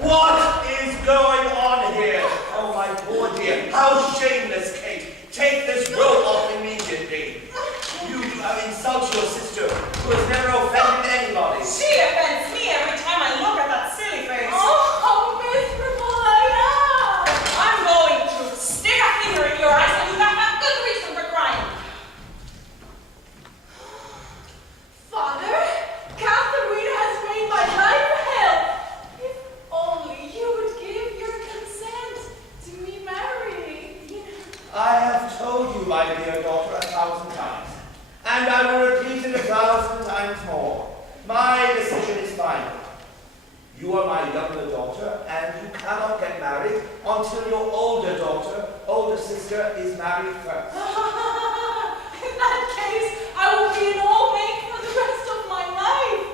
What is going on here? Oh, my poor dear. How shameless, Kate. Take this robe off immediately. You insult your sister, who has never offended anybody. She offends me every time I look at that silly face. Oh, how miserable I am! I'm going to stick a finger in your eyes and you have a good reason for crying. Father, Catherine has made my life hell. If only you would give your consent to me marrying. I have told you, my dear daughter, 1,000 times. And I will repeat it 1,000 times more. My decision is final. You are my younger daughter, and you cannot get married until your older sister, is married first. In that case, I will be an old maid for the rest of my life.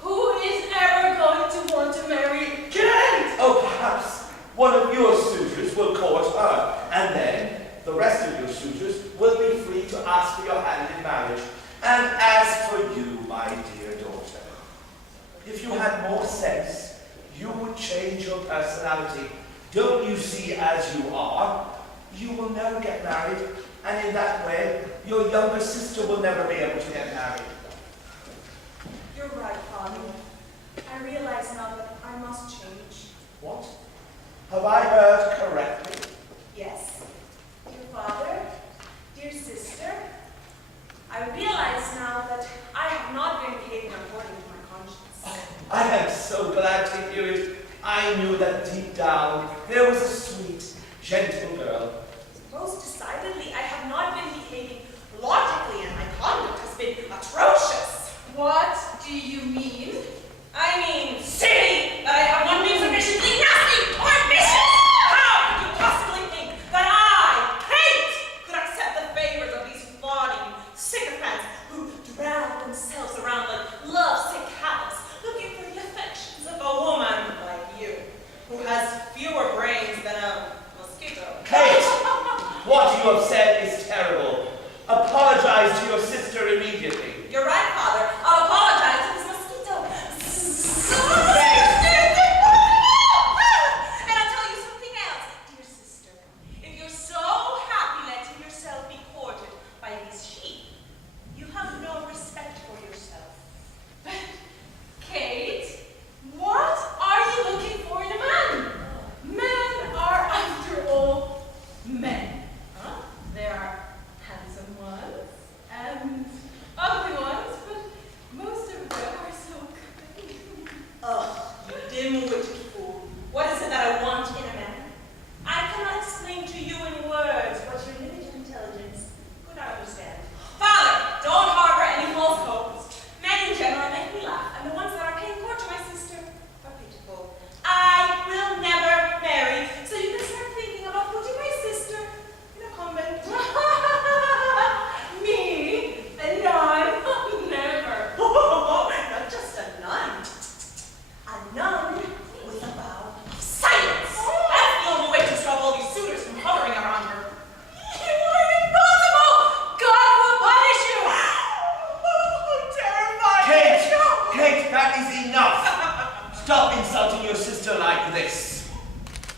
Who is ever going to want to marry Kate? Oh, perhaps one of your suitors will court her, and then the rest of your suitors will be free to ask for your hand in marriage. And as for you, my dear daughter, if you had more sense, you would change your personality. Don't you see, as you are, you will never get married, and in that way, your younger sister will never be able to get married. You're right, Father. I realize now that I must change. What? Have I heard correctly? Yes. Dear Father, dear sister, I realize now that I have not been behaving according to my conscience. I am so glad to hear it. I knew that deep down there was a sweet, gentle girl. Most decidedly, I have not been behaving logically and my conduct has been atrocious. What do you mean? I mean, silly! That I have not been sufficiently nasty or vicious! How could you possibly think that I, Kate, could accept the favors of these fawning sycophants who drag themselves around like lovesick habits, looking for the affections of a woman like you, who has fewer brains than a mosquito? Kate, what you have said is terrible. Apologize to your sister immediately. You're right, Father. I'll apologize to this mosquito. And I'll tell you something else, dear sister. If you're so happy letting yourself be courted by these sheep, you have no respect for yourself. Kate, what are you looking for in a man? Men are, after all, men. Huh? There are handsome ones and ugly ones, but most of them are so kind. Ugh, you dim-witted fool. What is it that I want in a man? I cannot explain to you in words what your limited intelligence could not understand. Father, don't harbor any false hopes. Men in general make me laugh, and the ones that are paying court to my sister are pitiful. I will never marry, so you can start thinking about putting my sister in a convent. Me? A nun? Never. Not just a nun. A nun with a vow of silence. That's the only way to stop all these suitors from hovering around her. Impossible! God will punish you! Terrifying! Kate, that is enough. Stop insulting your sister like this.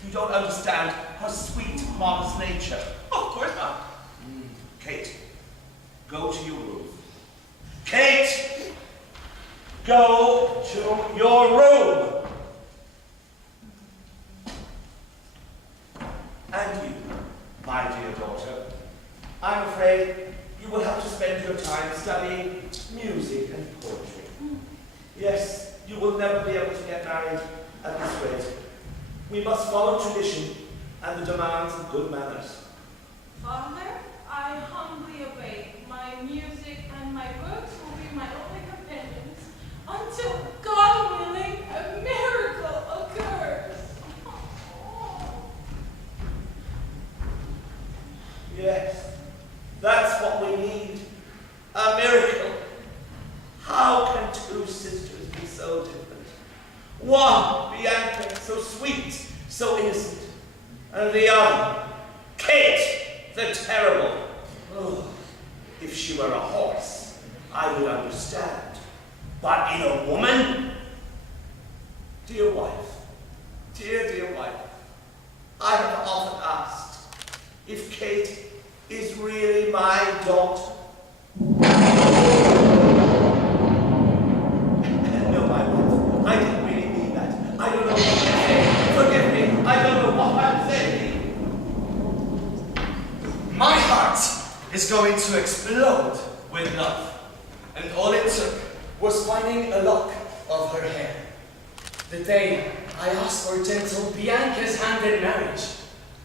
You don't understand her sweet, modest nature. Of course not. Kate, go to your room. Kate, go to your room. And you, my dear daughter, I'm afraid you will have to spend your time studying music and poetry. Yes, you will never be able to get married at this rate. We must follow tradition and the demands of good manners. Father, I humbly obey. My music and my books will be my only companions until, God willing, a miracle occurs. Yes, that's what we need. A miracle. How can two sisters be so different? One, Bianca, so sweet, so innocent, and the other, Kate, the terrible. Oh, if she were a horse, I would understand. But in a woman? Dear wife, Dear wife, I have often asked if Kate is really my daughter. No, my wife, I didn't really mean that. I don't know what I'm saying. Forgive me, I don't know what I'm saying. My heart is going to explode with love. And all it took was finding a lock of her hair. The day I asked for gentle Bianca's hand in marriage,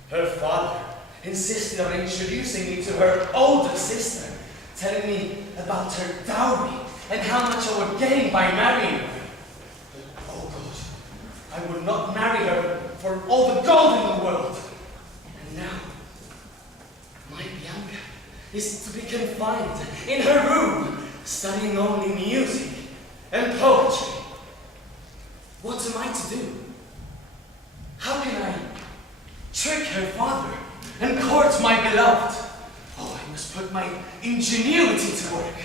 her father insisted on introducing me to her older sister, telling me about her dowry and how much I would gain by marrying her. But, oh God, I would not marry her for all the gold in the world. And now, my Bianca is to be confined in her room, studying only music and poetry. What am I to do? How can I trick her father and court my beloved? Oh, I must put my ingenuity to work.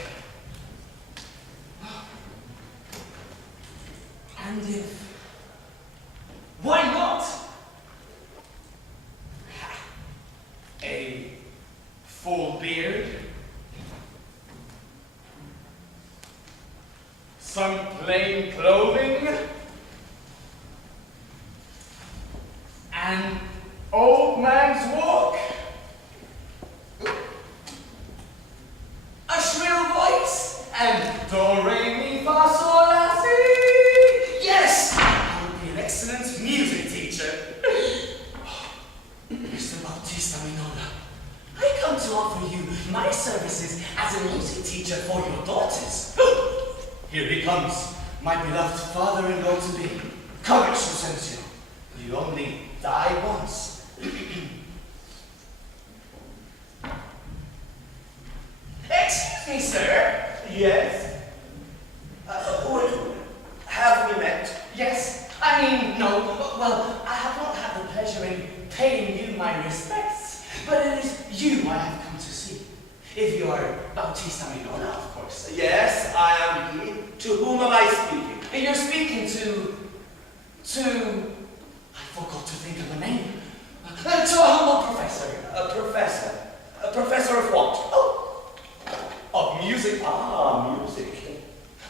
And if... why not? A full beard, some plain clothing, an old man's walk, a shrill voice, and do, re, mi, fa, sol, la, si. Yes, I would be an excellent music teacher. Mr. Bautista Minola, I come to offer you my services as a music teacher for your daughters. Here he comes, my beloved father-in-law to be. Courage, Lucentio. You only die once. Excuse me, sir. Yes? Have we met? Yes, I mean, no. Well, I have not had the pleasure in paying you my respects, but it is you I have come to see. If you are Bautista Minola, of course. Yes, I am he. To whom am I speaking? And you're speaking to... I forgot to think of a name. To a humble professor. A professor. A professor of what? Oh, of music. Ah, music.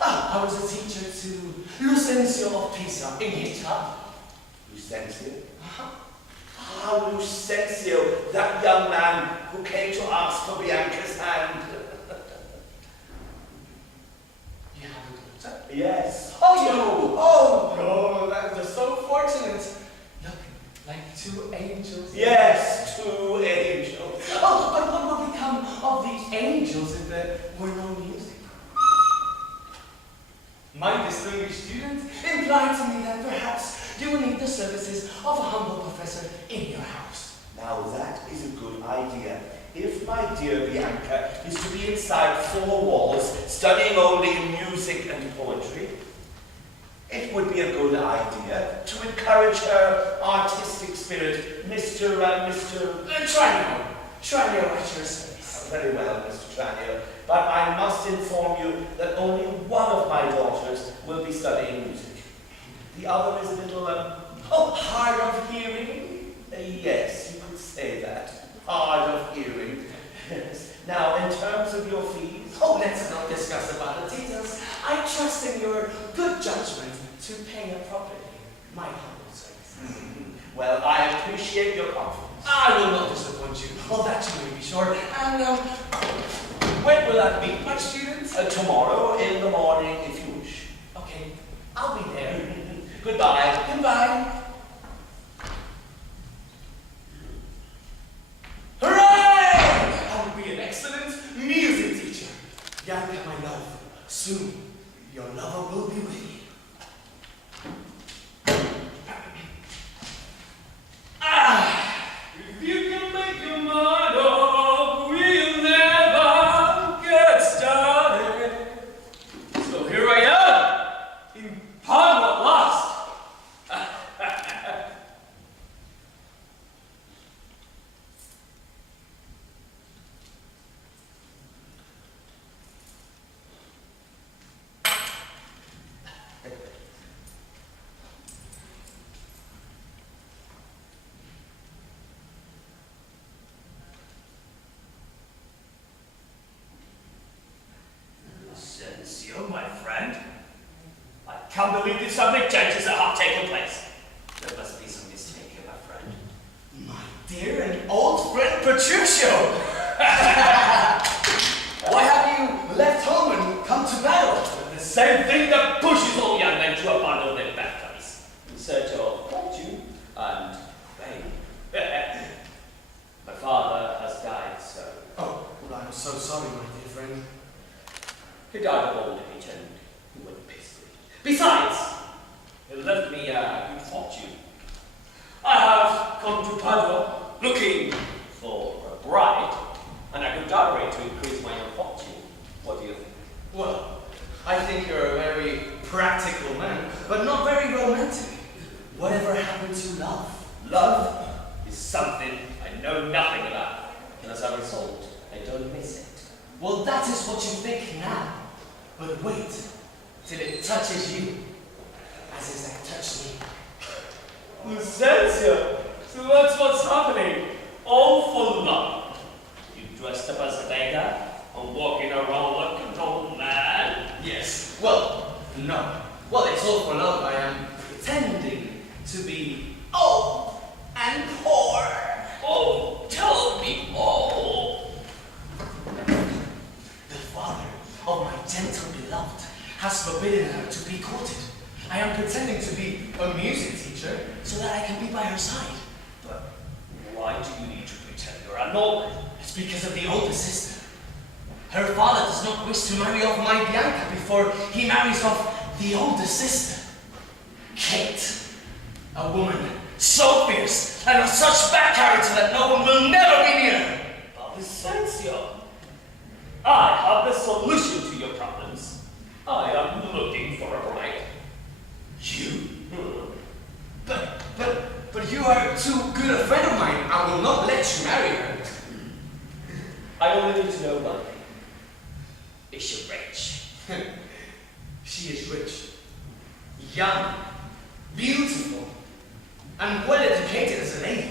I was a teacher to Lucencio of Pisa in his time. Lucencio? Uh-huh. Ah, Lucencio, that young man who came to ask for Bianca's hand. You have a daughter? Yes. Oh, no, that is so fortunate. Look, like two angels. Yes, two angels. Oh, but what will become of the angels if there were no music? My distinguished student implied to me that perhaps you will need the services of a humble professor in your house. Now that is a good idea. If my dear Bianca is to be inside four walls, studying only music and poetry, it would be a good idea to encourage her artistic spirit, Mr. Tranio at your service. Very well, Mr. Tranio, but I must inform you that only one of my daughters will be studying music. The other is a little, hard of hearing. Yes, you could say that. Hard of hearing. Yes. Now, in terms of your fees... Oh, let's not discuss about the details. I trust in your good judgment to pay appropriately my humble services. Well, I appreciate your confidence. I will not disappoint you. Of that you may be sure. And, when will that be, my students? Tomorrow in the morning, if you wish. Okay, I'll be there. Goodbye. Goodbye. Hooray! I will be an excellent music teacher. Bianca, my love, soon your lover will be with you. If you can make your mind up, we'll never get started. So here I am, in Padua at last. can't believe these public changes that have taken place. There must be some mistake here, my friend. My dear and old friend Petruchio! Why have you left home and come to battle? The same thing that pushes all young men to abandon their birthplace in search of fortune and fame. My father has died, so Oh, well, I'm so sorry, my dear friend. he died of old age and he went peacefully. Besides, he left me a good fortune. I have come to Padua looking for a bride and a good dowry to increase my own fortune. What do you think? Well, I think you're a very practical man, but not very romantic. Whatever happened to love? Love is something I know nothing about, and as a result, I don't miss it. Well, that is what you think now. But wait till it touches you, as it has touched me. Lucentia, so that's what's happening. All for love. You dressed up as a beggar and walking around like an old man. Yes. Well, no. Well, it's all for love. I am pretending to be old and poor. Oh, tell me all. The father of my gentle beloved has forbidden her to be courted. I am pretending to be a music teacher so that I can be by her side. But why do you need to pretend you're a noble? It's because of the older sister. Her father does not wish to marry off my Bianca before he marries off the older sister. Kate, a woman so fierce and of such bad character that no one will never be near her. But Lucentia, I have the solution to your problems. I am looking for a bride. You? But you are too good a friend of mine. I will not let you marry her. I only need to know one thing. Is she rich? She is rich, young, beautiful, and well educated as a lady.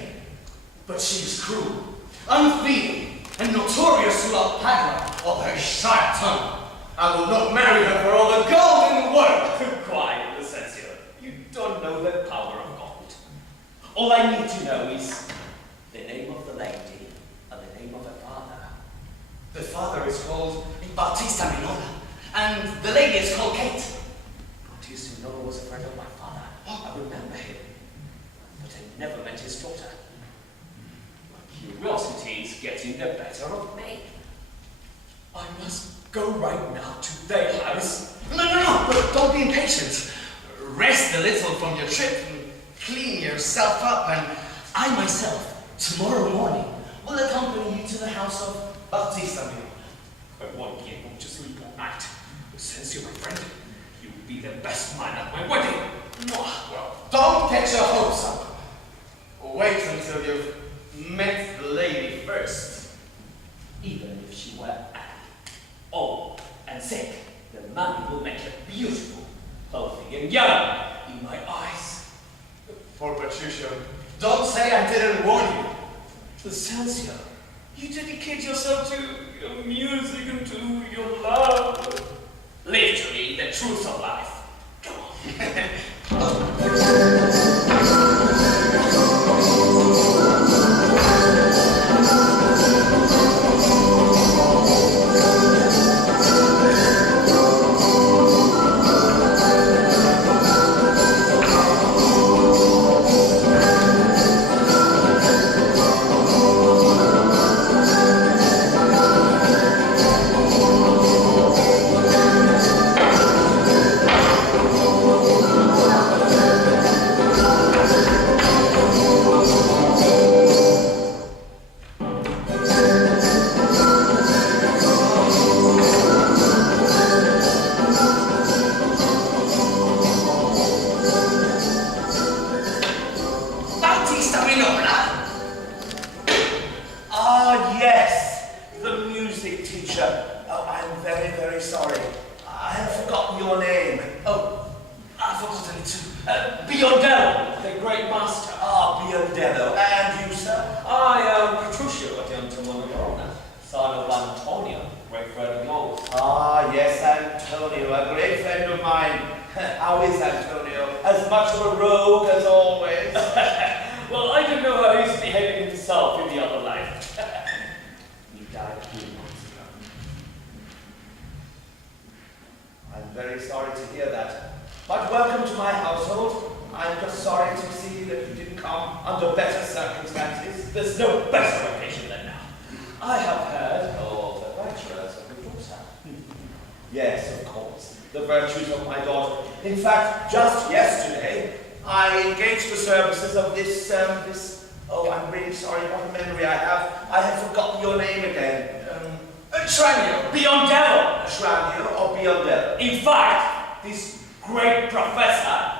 But she is cruel, unfeeling, and notorious throughout Padua of her sharp tongue. I will not marry her for all the gold in the world. Quiet, Lucentia. You don't know the power of gold. All I need to know is the name of the lady and the name of her father. The father is called Bautista Minola, and the lady is called Kate. Bautista Minola was a friend of my father. I remember him. But I never met his daughter. My curiosity is getting the better of me. I must go right now to their house. No, but don't be impatient. Rest a little from your trip and clean yourself up, and I myself, tomorrow morning, will accompany you to the house of Bautista Minola. I won't be able to sleep all night. Since you're my friend, you will be the best man at my wedding. Well, don't get your hopes up. Wait until you've met the lady first. Even if she were old and sick, the man will make her beautiful, healthy, and young in my eyes. For Petruchio, don't say I didn't warn you. Lucentia, you dedicate yourself to your music and to your love. Literally, the truth of life. Come on. Ah, yes, Antonio, a great friend of mine. How is sorry to see that you didn't come under better circumstances. There's no better occasion than now. I have heard of the virtues of your daughter. Yes, of course, the virtues of my daughter. In fact, just yesterday, I engaged the services of oh, I'm really sorry, what a memory I have. I have forgotten your name again. Tranio. Biondello! Tranio or Biondello? In fact, this great professor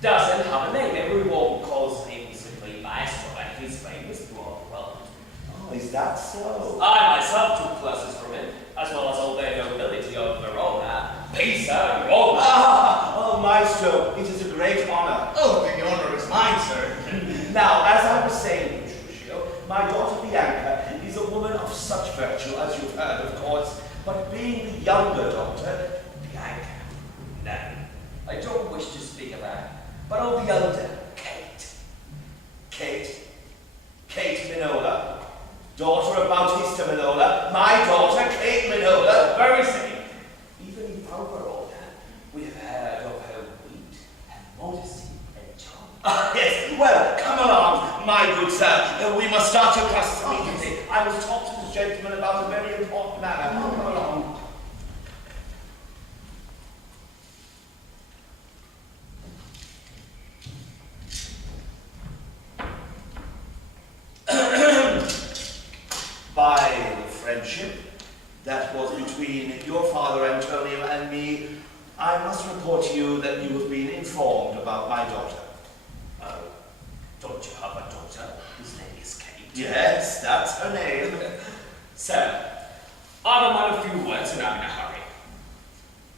doesn't have a name. Everyone calls him simply Maestro, and he's famous throughout the world. Oh, is that so? I myself took classes from him, as well as all the nobility of Verona, Pisa, Roma. Oh, Maestro, it is a great honor. Oh, the honor is mine, sir. Now, as I was saying, Petruchio, my daughter Bianca is a woman of such virtue, as you've heard, of course, but being the younger daughter, Bianca. No, I don't wish to speak of her, but of the elder, Kate. Kate Minola, daughter of Bautista Minola, my daughter, Kate Minola. Very same. Even in our Verona, we have heard of her wit and modesty and charm. Ah, yes, well, come along, my good sir. We must start your classes immediately. I must talk to this gentleman about a very important matter. Come along. By the friendship that was between your father Antonio and me, I must report to you that you have been informed about my daughter. Oh, don't you have a daughter whose name is Kate? Yes, that's her name. Sir, I'm a man of few words and I'm in a hurry.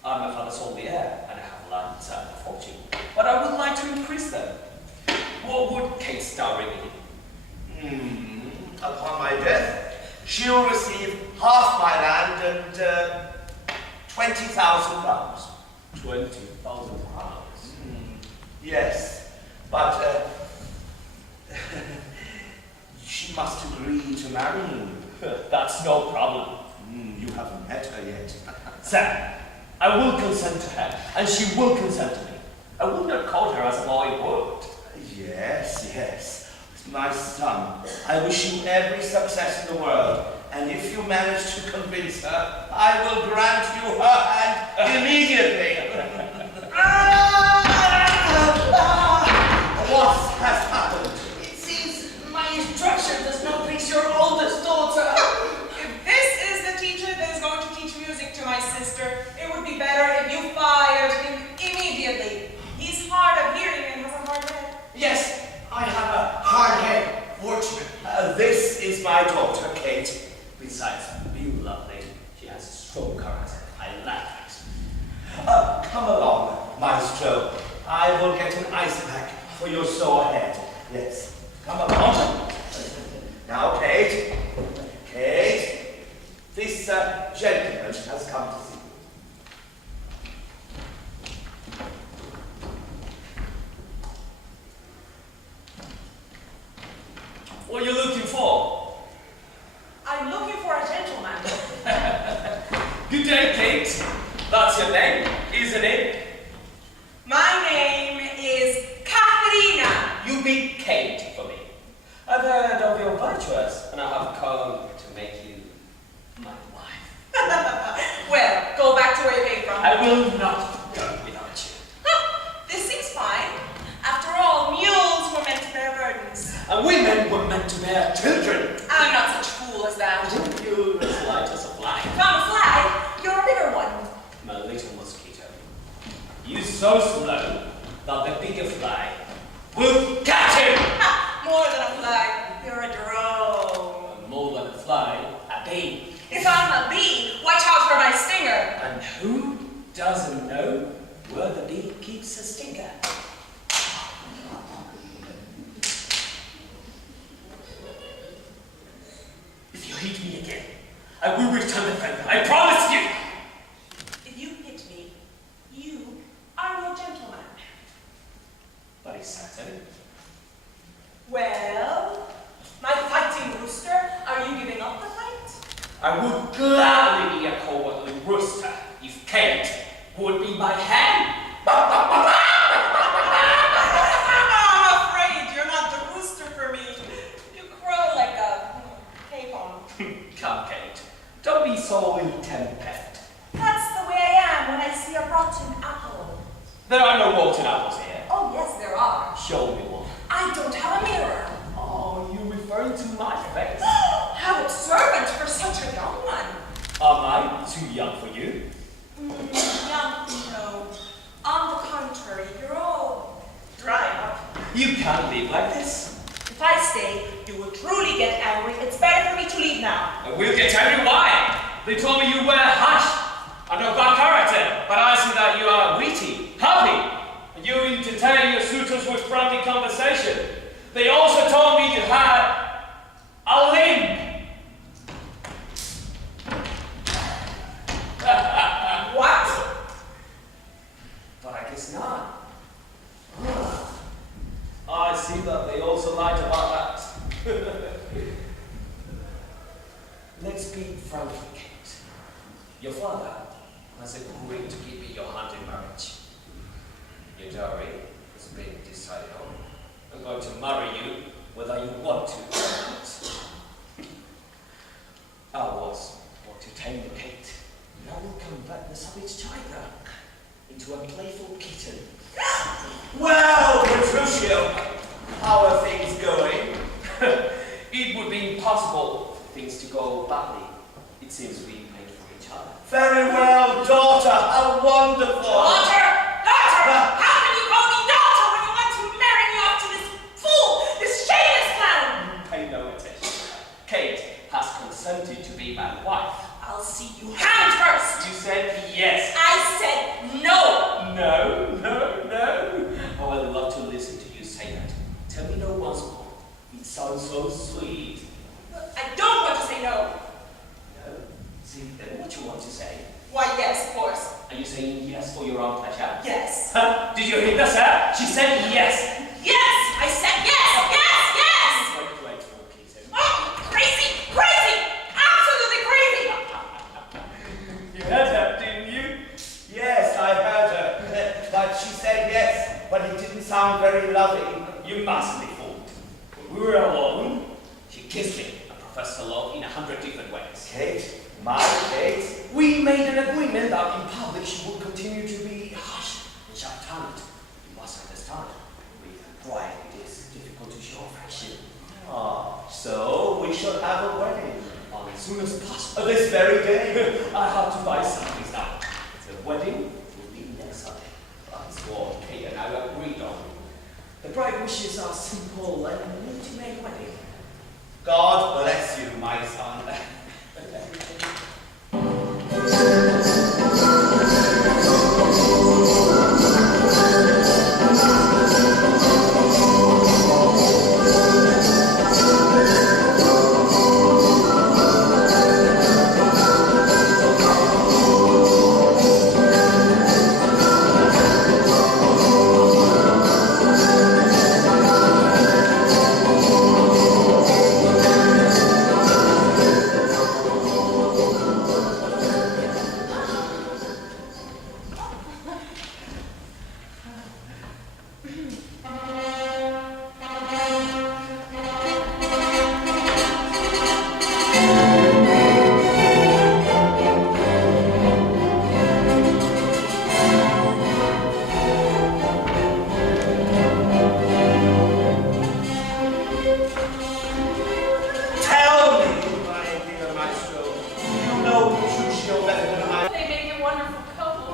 I'm my father's only heir and I have learned a fortune, but I would like to increase them. What would Kate's dowry be? Upon my death, she will receive half my land and 20,000 pounds. 20,000 pounds. Yes, but she must agree to marry you. That's no problem. You haven't met her yet. Sir, I will consent to her, and she will consent to me. I will not court her as a boy would. Yes. My son, I wish you every success in the world, and if you manage to convince her, I will grant you her hand immediately. What has happened? It seems my instruction does not please your oldest daughter. If this is the teacher that is going to teach music to my sister, it would be better if you fired him immediately. He's hard of hearing and has a hard head. Yes, I have a hard head, fortunate. This is my daughter, Kate. Besides being lovely, she has a strong character. I like it. Come along, Maestro. I will get an ice pack for your sore head. Yes, come along. Now, Kate, this gentleman has come to see you. What are you looking for? I'm looking for a gentleman. Good day, Kate. That's your name, isn't it? My name is Katharina. You be Kate for me. I've heard of your virtues, and I have come to make you my wife. Well, go back to where you came from. I will not go without you. This seems fine. After all, mules were meant to bear burdens. And women were meant to bear children. I'm not such a fool as that. You're as light as a fly. Found a fly. You're a bigger one. My little mosquito. You're so slow that the bigger fly will catch him. More than a fly. You're a drone. And more than a fly, a bee. If I'm a bee, watch out for my stinger. And who doesn't know where the bee keeps a stinger? If you hit me again, I will return the favor. I promise you. If you hit me, you are no gentleman. But it's certain. Well, my fighting rooster, are you giving up the fight? I would gladly be a cowardly rooster if Kate would be my hen. Oh, I don't have a mirror. Oh, you're referring to my face? How observant for such a young one. Am I too young for you? Young, no. On the contrary, you're all dry up. You can't live like this. If I stay, you will truly get angry. It's better for me to leave now. I will get angry. Why? They told me you were harsh and of bad character, but I see that you are witty, happy, and you entertain your suitors with friendly conversation. They also told me you had a limb. What? But I guess not. I see that they also lied about that. Let's be frank, Kate. Your father has agreed to give me your hand in marriage. Your dowry has been decided on. I'm going to marry you whether you want to or not. I was want to tame the Kate, and I will convert the savage tiger into a playful kitten. Well, Petruchio, how are things going? It would be impossible for things to go badly. It seems we paid for each other. Very well, daughter. How wonderful. Daughter! Daughter! How can you call me daughter when you want to marry me off to this fool, this shameless clown? Pay no attention. Kate has consented to be my wife. I'll see you hanged first. You said yes. I said no. No, no, no. Oh, I love to listen to you say that. Tell me no once more. It sounds so sweet. I don't want to say no. No? See, then what you want to say? Why, yes, of course. Are you saying yes for your own pleasure? Yes. Huh? Did you hear that, sir? She said yes. Yes! I said yes! Yes! Yes! What grateful kitten. Oh, crazy! Crazy! Absolutely crazy! You heard her, didn't you? Yes, I heard her. But she said yes, but it didn't sound very loving. You must be fooled. When we were alone, she kissed me and professed her love in 100 different ways. Kate? My Kate? We made an agreement that in public she would continue to be harsh and sharp-tongued. You must understand, with pride it is difficult to show affection. Ah, so we shall have a wedding. As soon as possible. This very day. I have to buy some things now. The wedding will be next Sunday. That's what Kate and I agreed on. The bride wishes are simple and intimate wedding. God bless you, my son. Tell me, my dear maestro, you know Petruchio better than I. They make a wonderful couple.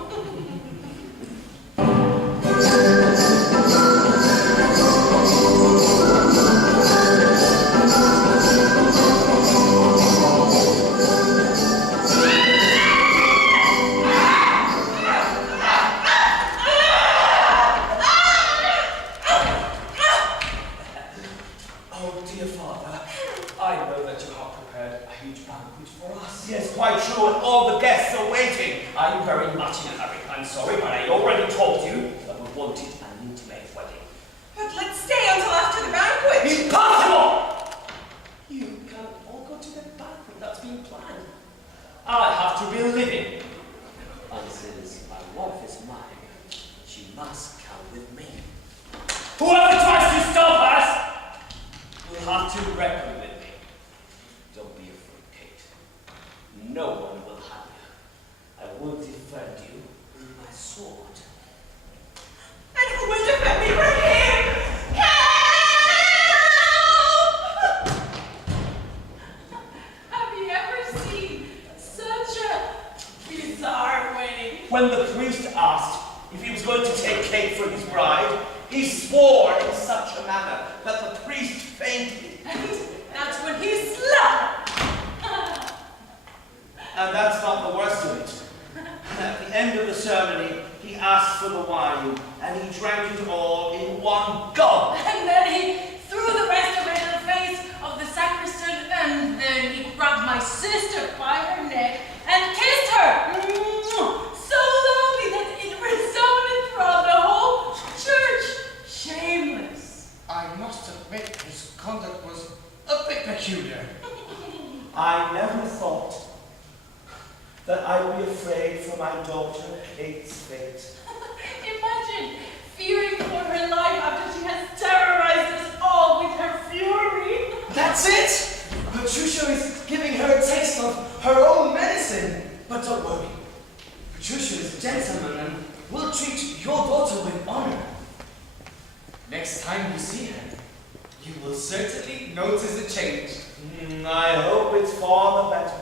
Oh, dear father, I know that you have prepared a huge banquet for us. Yes, quite true, and all the guests are waiting. I'm very much in a hurry. I'm sorry, but I already told you that we wanted an intimate wedding. But let's stay until after the banquet. Impossible! You can all go to the banquet that's been planned. I have to be living. And since my wife is mine, she must come with me. Whoever tries to stop us will have to reckon with me. Don't be afraid, Kate. No one will harm you. I will defend you with my sword. And who will defend me from him? Help! fainted. And that's when he slapped her. And that's not the worst of it. At the end of the ceremony, he asked for the wine, and he drank it all in one gulp. And then he threw the rest of it in the face of the sacristan, and then he grabbed my sister by her neck and kissed her. So loudly that it resounded throughout the whole church. Shameless. I must admit his conduct was a bit peculiar. I never thought that I'd be afraid for my daughter Kate's fate. Imagine fearing for her life after she has terrorized us all with her fury. That's it! Patricia is giving her a taste of her own medicine. But don't worry. Patricia is a gentleman and will treat your daughter with honor. Next time you see her, you will certainly notice a change. I hope it's for the better.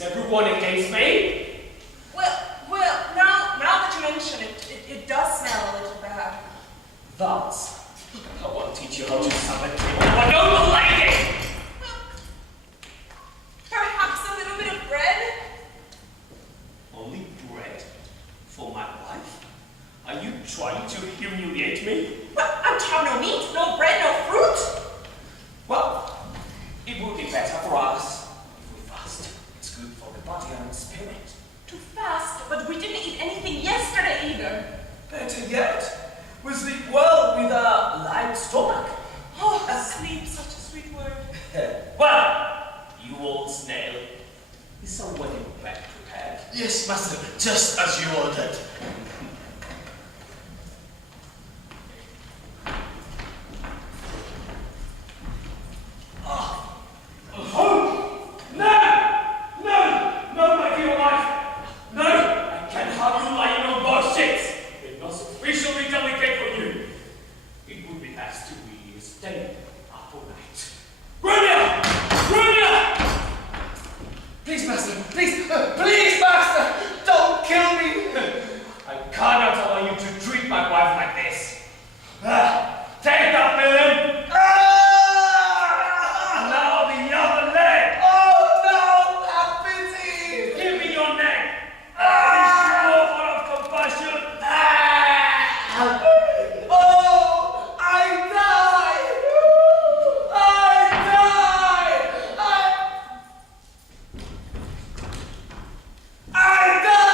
Everyone against me? Well, Thus, I will teach you how to summon a noble lady! Perhaps a little bit of bread? Only bread for my wife? Are you trying to humiliate me? Well, I'm talking no meat, no bread, no fruit. Well, it would be better for us if we fast. It's good for the body and spirit. To fast, but we didn't eat anything yesterday either. Better yet, we sleep well with a light stomach. Oh, sleep, such a sweet word. Well, you old snail, is some wedding bed prepared? Yes, master, just as you ordered. Oh! No! No! No, my dear wife! No! I can't have you lying on bullshit! It not sufficiently delicate for you. It would be best to we stay up all night. Brunia! Brunia! Please, master, please, please, master, don't kill me. I cannot allow you to treat my wife like this. Take that villain! Now the other leg! Oh no, have pity. Give me your neck! I wish you more of compassion! Oh, I die. I die. I die.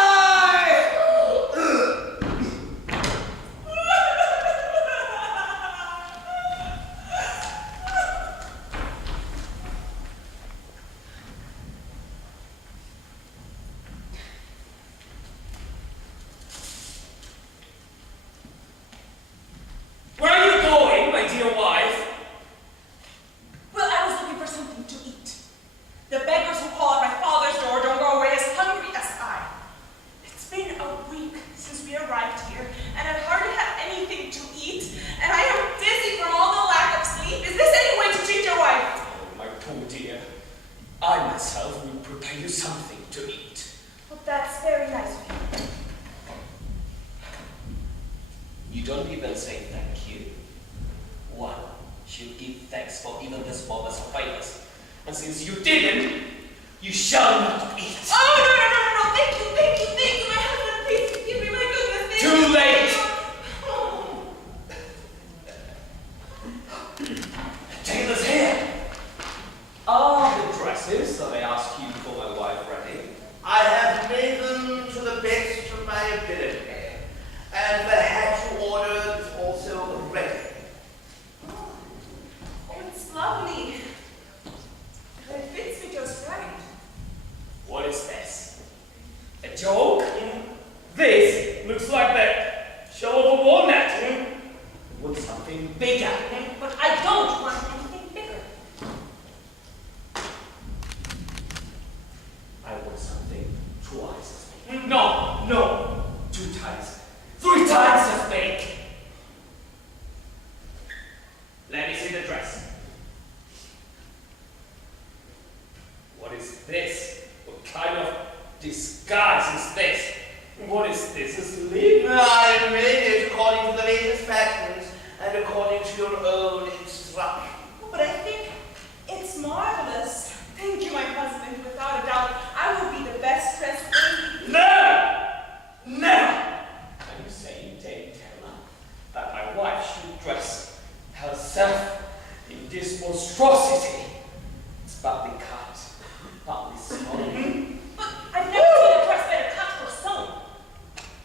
Where are you going, my dear wife? Well, I was looking for something to eat. The beggars who call at my father's door don't go away as hungry as I. It's been a week since we arrived here, and I've hardly had anything to eat, and I am dizzy from all the lack of sleep. Is this any way to treat your wife? Oh, my poor dear. I myself will prepare you something to eat. Well, that's very nice of you. You don't even say thank you. One should give thanks for even the smallest of favors. And since you didn't, you shall not eat. Oh, no. Thank you. My husband, please forgive me. My goodness, thank Too you. late! Oh. The tailor's here. Are the dresses that I asked you for my wife ready? I have made them to the best of my ability. And the hat you ordered is also ready. Oh, it's lovely. It fits me just right. What is this? A joke? This looks like the shell of a walnut. Want something bigger? But I don't want anything bigger. I want something twice as big. No, 2 times. 3 times as big. Let me see the dress. What is this? What kind of disguise is this? What is this? A sleeve? I made it according to the latest fashions and according to your own instruction. But I think it's marvelous. Thank you, my husband. Without a doubt, I will be the best dressed lady. Never! Are you saying, Dame Taylor, that my wife should dress herself in this monstrosity? It's badly cut, badly sewn. But I've never seen a dress better cut or sewn.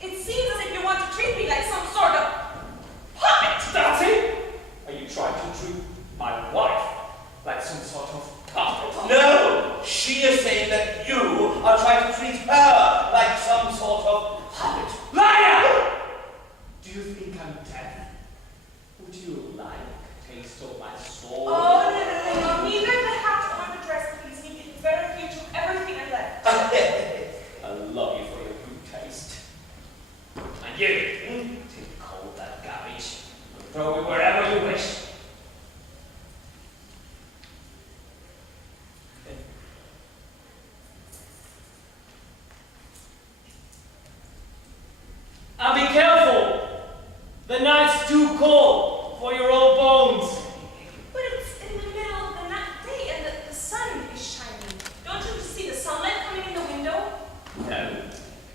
It seems as if you want to treat me like some sort of puppet. That's it? Are you trying to treat my wife like some sort of puppet? No, she is saying that you are trying to treat her like some sort of puppet. Liar! Do you think I'm deaf? Would you like a taste of my soul? Oh, no. Neither the hat nor the dress please me. It's better if you do everything I left. I love you for your good taste. And you, take cold that garbage and throw it wherever you wish. And be careful! The nights do too cold for your old bones. But it's in the middle of the night day and the sun is shining. Don't you see the sunlight coming in the window? No,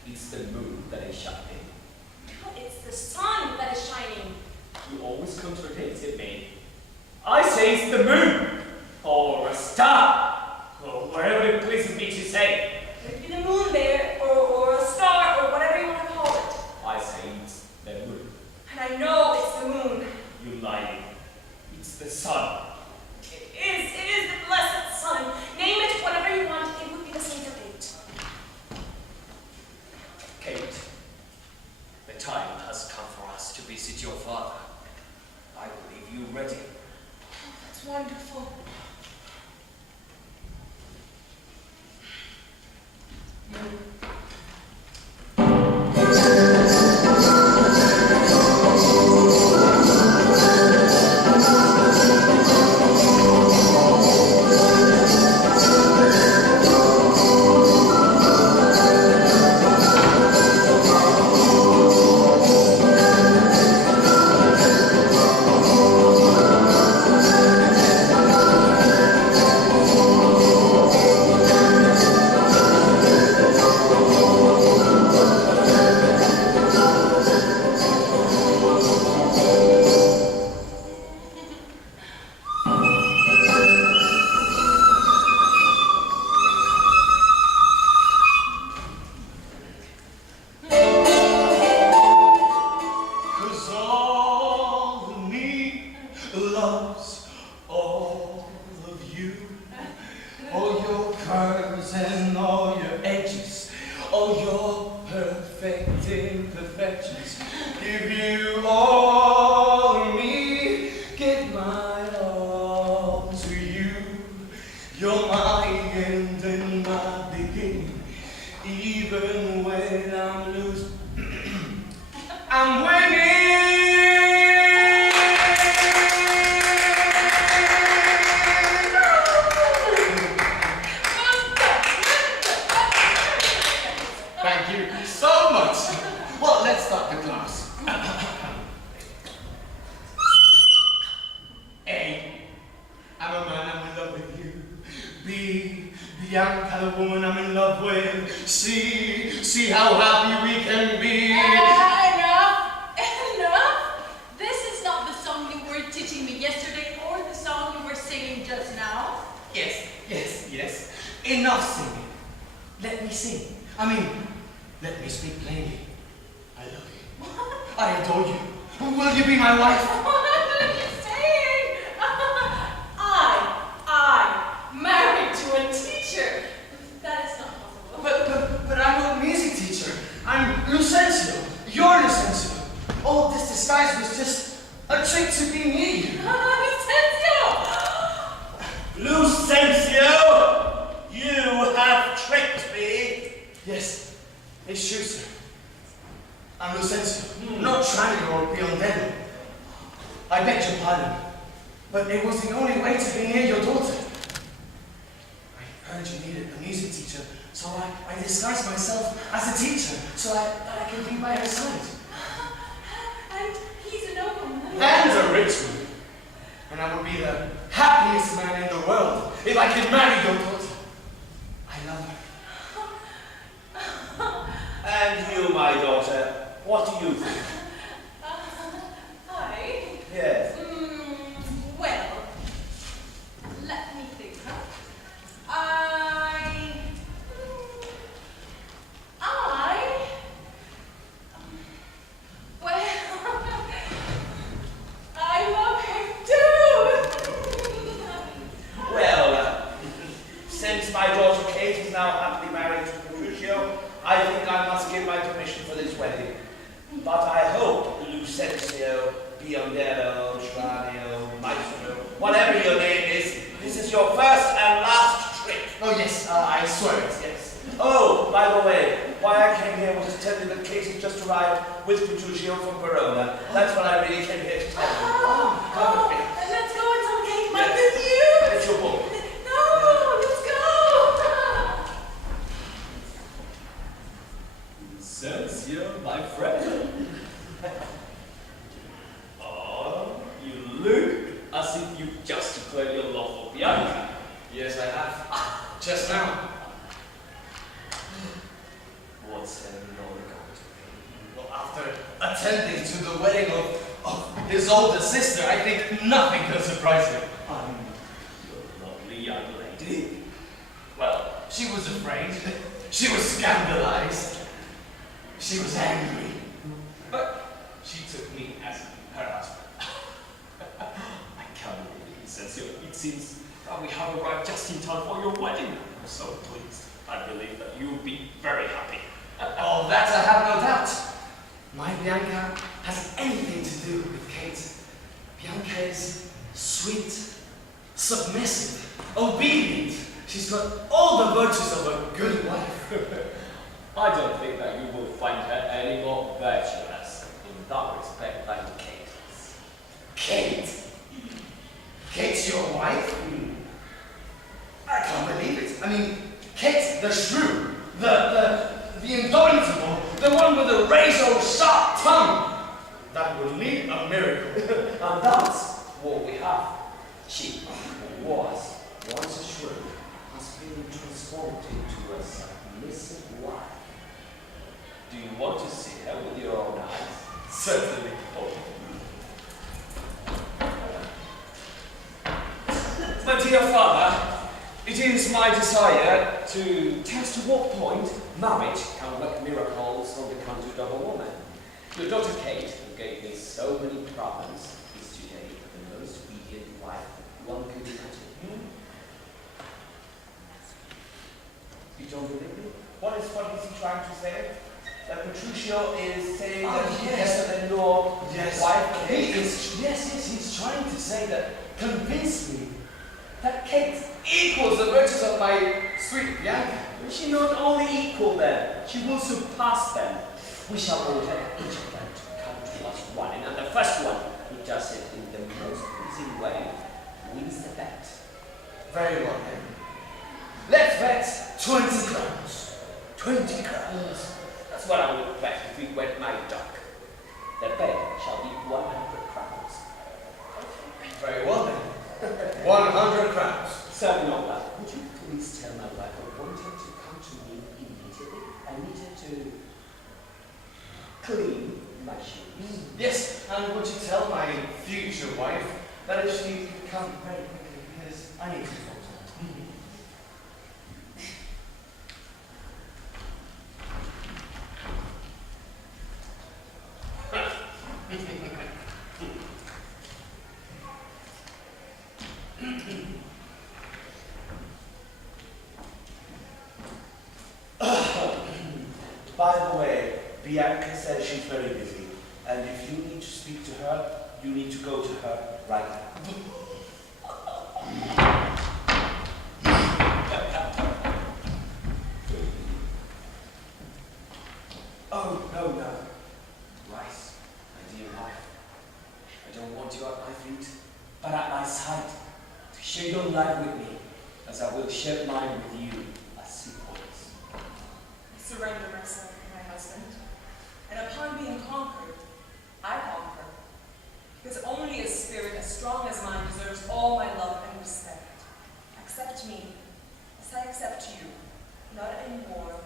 it's the moon that is shining. No, it's the sun that is shining. You always contradicted me. I say it's the moon, or a star, or whatever it pleases me to say. Could be the moon there, or a star, or whatever you want to call it. I say it's the moon. And I know it's the moon. You lying. It's the sun. It is the blessed sun. Name it whatever you want, it would be the same for Kate. Kate, the time has come for us to visit your father. I believe you ready. That's wonderful. Sensia, my friend. declared your love for Bianca. Yes, I have. Just now. What's another going to be? Well, after attending to the wedding of his older sister, I think nothing can surprise him. You're a lovely young lady. Well, she was afraid. She was scandalized. She was angry. But she took me as her husband. I can't believe it, Sensio. It seems that we have arrived just in time for your wedding. I'm so pleased. I believe that you'll be very happy. Oh, that I have no doubt. My Bianca has anything to do with Kate. Bianca is sweet, submissive, obedient. She's got all the virtues of a good wife. I don't think that you will find her any more virtuous in that respect than Kate is. Kate? Kate's your wife? I can't believe it. I mean, Kate the shrew, the indomitable, the one with the razor-sharp tongue. That will need a miracle. And that's what we have. She who was once a shrew has been transformed into a submissive wife. Do you want to see her with your own eyes? Certainly. Oh. My dear father, it is my desire to test to what point marriage can work miracles on the conduct of a woman. Your daughter Kate, who gave me so many problems, is today the most obedient wife one could imagine. You don't believe me? What is he trying to say? That Petruchio is saying that he yes. has an law Yes. wife Kate. He's trying to say that, convince me that Kate equals the virtues of my sweet Bianca. She not only equal them, she will surpass them. We shall order each of them to come to us one, and the first one who does it in the most pleasing way wins the bet. Very well then. Let's bet 20 crowns. 20 crowns. That's what I would bet if we went my duck. The bet shall be 100 crowns. Very well then. 100 crowns. Sir Nola, would you please tell my wife I want her to come to me immediately? I need her to clean my shoes. Yes, and would you tell my future wife that if she could come very quickly because I need to talk to her. By the way, Bianca says she's very busy, and if you need to speak to her, you need to go to her right now. Oh, no. Rice, my dear wife, I don't want you at my feet, but at my side, to share your life with me, as I will share mine with you as equals. I surrender myself to my husband, and upon being conquered, I conquer. Because only a spirit as strong as mine deserves all my love and respect. Accept me as I accept you, not any more